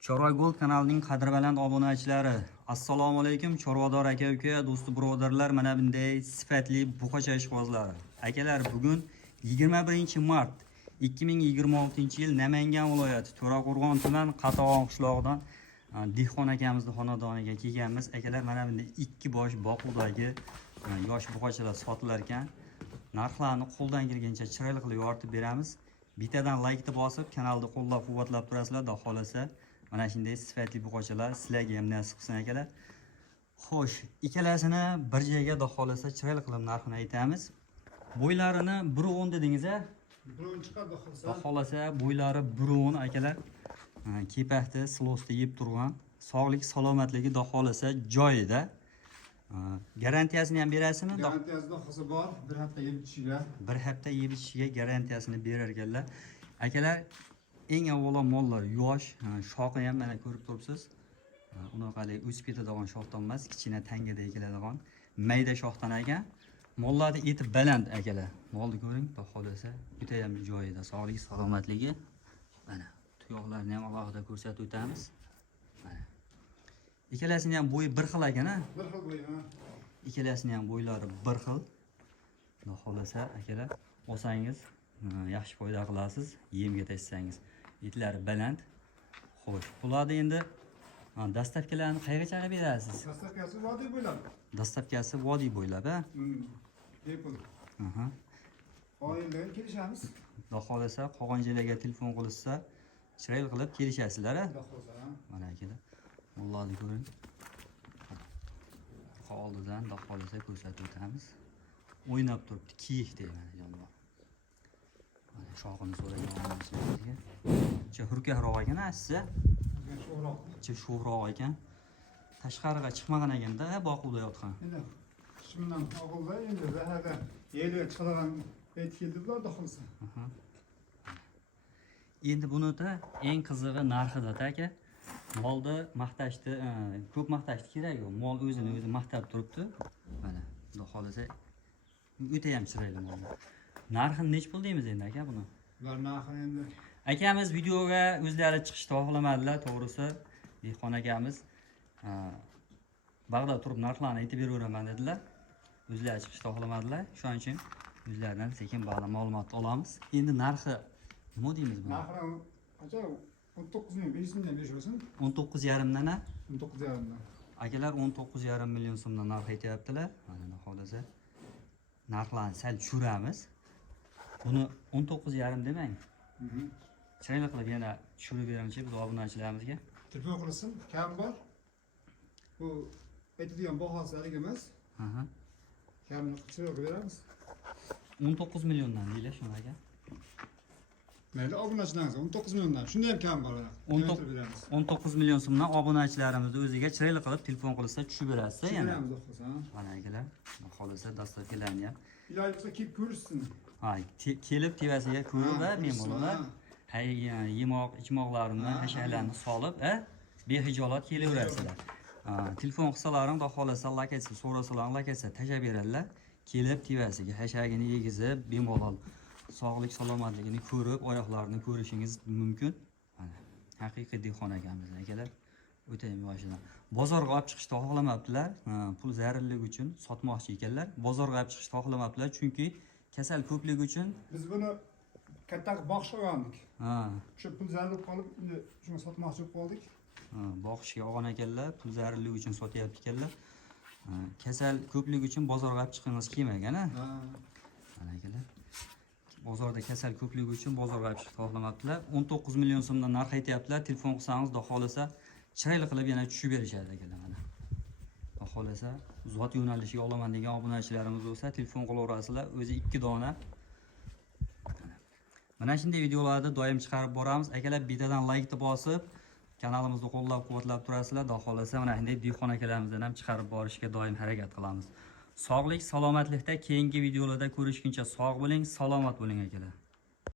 Chorva Gold kanalining qadrbaland obunachilari, assalomu alaykum chorvador aka-uka, do'sti birodarlar, mana bunday sifatli buqacha ishqibozlari. Akalar, bugun 21-mart 2026-yil Namangan viloyati To'raqo'rg'on tuman Qatag'on qishlog'idan Dehqon akamizning xonadoniga kelganmiz. Akalar, mana bunday ikki bosh boquvdagi yosh buqachalar sotilar ekan. Narxlarni qo'ldan kelgancha chiroyli qilib yoritib beramiz. Bittadan like bosib, kanalni qo'llab-quvvatlab turasizlar, xudo xolasa. Mana shunday sifatli buqachalar sizlarga ham nasib qilsin akalar. Xo'sh, ikkalasini bir joyga xudo xolasa chiroyli qilib narxini aytamiz. Bo'ylarini 1.10 dedingiz-a? 1.10 chiqadi xudo xolasa, bo'ylari 1.10 akalar. Kepakda, silosda yeb turgan, sog'lik, salomatligi xudo xolasa joyida. Garantiyasini ham berasizmi? Garantiyasida xo'sa bor, 1 hafta yeb ichishga. 1 hafta yeb ichishga garantiyasini berar ekanlar. Akalar, eng avvalo mollar yosh, shoxi ham mana ko'rib turibsiz. Unaqalik o'sib ketadigan shoxdan emas, kichkina tangada keladigan mayda shoxdan ekan. Mollarning eti baland akalar. Molni ko'ring, xudo xolasa, juda ham joyida, sog'lik, salomatligi. Mana tuyoqlarni ham alohida ko'rsatib o'tamiz. Mana. Ikkalasining ham bo'yi bir xil ekan-a? Bir xil bo'yi, ha. Ikkalasining ham bo'ylari bir xil. Xudo xolasa akalar, olsangiz yaxshi foyda qilasiz, yemga tashsangiz. Etlari baland. Xo'sh, bularni endi dastavkalarni qayergacha berasiz? Dastavkasi vodiy bo'ylab. Dastavkasi vodiy bo'ylab, ha? Bepul. Aha. Oyildan kelishamiz. Xudo xolasa, qolgan joylarga telefon qilishsa, chiroyli qilib kelishasizlar, ha? Xudo xolasa. Mana akalar. Mollarni ko'ring. Oldidan xudo xolasa ko'rsatib o'tamiz. O'ynab turibdi, kiyik deyman jonivor. Mana shoxini so'ragan sizlarga. Hurkahroq ekan asiya. Sho'roq. Sho'roq ekan. Tashqariga chiqmagan ekanda, boquvda yotgan. Endi shundan og'ilda endi zaharda yerga chiqadigan payt keldi bular xudo xolasa. Endi bunida eng qizig'i narxida aka. Molni maqtashni, ko'p maqtashni kerak yo'q. Mol o'zini o'zi maqtab turibdi. Mana, xudo xolasa o'ta ham chiroyli mol. Narxini nech pul deymiz endi aka buni? Ular narxini endi Akamiz videoga o'zlari chiqishni xohlamadilar, to'g'risi. Dehqon akamiz bag'da turib narxlarni aytib beraveraman dedilar. O'zlari chiqishni xohlamadilar. Shuning uchun o'zlaridan sekin bag'da ma'lumot olamiz. Endi narxi nima deymiz buni? narxi qancha? 19.500 mingdan berishaversin. 19,5 dan. 19.5 dan. Akalar 19,5 million so'mdan narx aytyaptilar. Mana xolasa narxlarni sal tushiramiz. Buni 19,5 demang. Chiroyli qilib yana tushirib beramiz biz obunachilarimizga. Telefon qilsin, kam bor. Bu aytadigan bahosi hali emas. Kamini qilib beramiz. 19 milliondan deylar shuni aka. Mayli, obunachilarimiz 19 milliondan. Shunda ham kam bor. 19 million so'mdan obunachilarimizni o'ziga chiroyli qilib telefon qilsa tushib berasiz yana. Mana akalar, xolasa dastavkalarni ham. Iloji bo'lsa kelib ko'rishsin. Kelib tevasiga ko'rib va bemalol yemoq, ichmoqlarini, hashaylarni solib, behijolat kelaverasizlar. Telefon qilsalaring, xudo xolasa lokatsiya so'rasalar, lokatsiya tashab beradilar. Kelib tevasiga hashagini yegizib, bemalol sog'lik salomatligini ko'rib, oyoqlarini ko'rishingiz mumkin. Mana haqiqiy dehqon akamiz akalar. O'ta yoshidan. Bozorga olib chiqishni xohlamabdilar. Pul zararligi uchun sotmoqchi ekanlar. Bozorga olib chiqishni xohlamabdilar, chunki kasal ko'pligi uchun biz buni katta boqishga olgandik. Shu pul zararli qolib, endi shuni sotmoqchi bo'lib qoldik. Boqishga olgan ekanlar, pul zararligi uchun sotyapti ekanlar. Kasal ko'pligi uchun bozorga olib chiqingiz kelmagan-a? Mana akalar. Bozorda kasal ko'pligi uchun bozorga olib chiqishni xohlamabdilar. 19 million so'mdan narx aytyaptilar. Telefon qilsangiz, xudo xolasa chiroyli qilib yana tushib berishadi akalar mana. Xudo xolasa zot yo'nalishiga olaman degan obunachilarimiz bo'lsa, telefon qilaverasizlar. O'zi 2 dona. Mana shunday videolarni doim chiqarib boramiz. Akalar, bittadan like bosib, kanalimizni qo'llab-quvvatlab turasizlar. Xudo xolasa mana shunday dehqon akalarimizdan ham chiqarib borishga doim harakat qilamiz. Sog'lik, salomatlikda keyingi videolarda ko'rishguncha sog' bo'ling, salomat bo'ling akalar.